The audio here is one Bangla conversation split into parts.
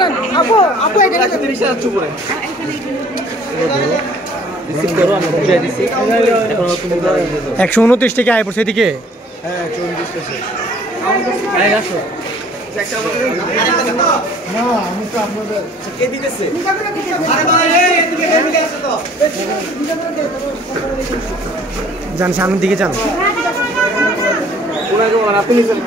দাঁড়ান আপু আপু এখানে 30,000 উপরে রিসিভ করো আমি বুঝিয়ে দিছি এখন তুমি 129 টাকা আয় পড়ছে এদিকে। হ্যাঁ 129 টাকা এই আসো না আমি তো আপনাদের কে দিতেছে আরে ভাই এই তুমি এদিকে আসো তো যান সামনের দিকে যান। ওনাকে বলেন আপনি নিছেন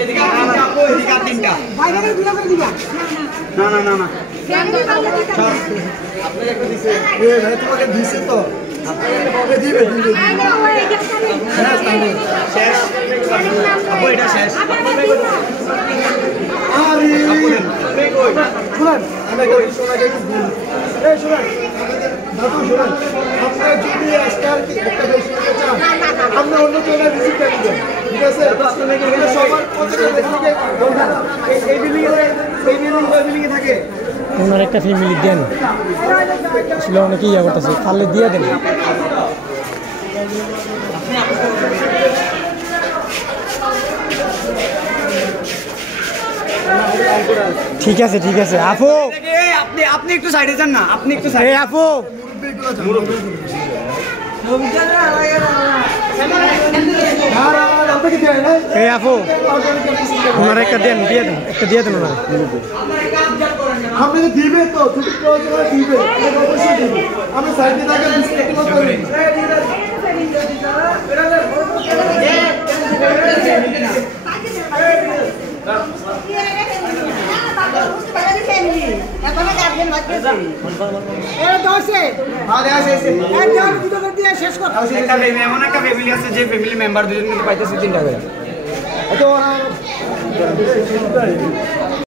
এদিকে আপু এদিকে তিনটা বাইরে দুটো করে দিবা না না না না আপনি একটা দিছে ভাই তোমাকে দিছে তো আপনাকে কবে দিবে শেষ আপু এটা শেষ আরে শুনেন আমি কই শোনাকে এই শুনেন দাদু শুনেন আপনারা যদি আজকাল একটা বেশি নিতে চান আমরা অন্য জায়গায় ভিজিট করে দিবেন ঠিক আছে আপনারা সবার প্রত্যেকটা ব্যক্তিকে এই বিল্ডিং এ থাকে ওনার একটা ফ্যামিলি দেন আসলে অনেকে ইয়া করতেছে পারলে দিয়ে দেন। ঠিক আছে ঠিক আছে আপু আপনি আপনি একটু সাইডে যান না আপনি একটু সাইডে এই আপু আপনাকে দেয় না এই আপু ওনার একটা দেন দিয়ে দেন একটা দিয়ে দেন ওনার। আপনাকে দিবে তো যদি প্রয়োজন হয় দিবে অবশ্যই দিবে আমি সাইডে থাকে ডিসকাউন্ট করি একটা এমন একটা ফ্যামিলি আছে যে ফ্যামিলি মেম্বার দুজন কিন্তু পাইতেছে 3 টাকা।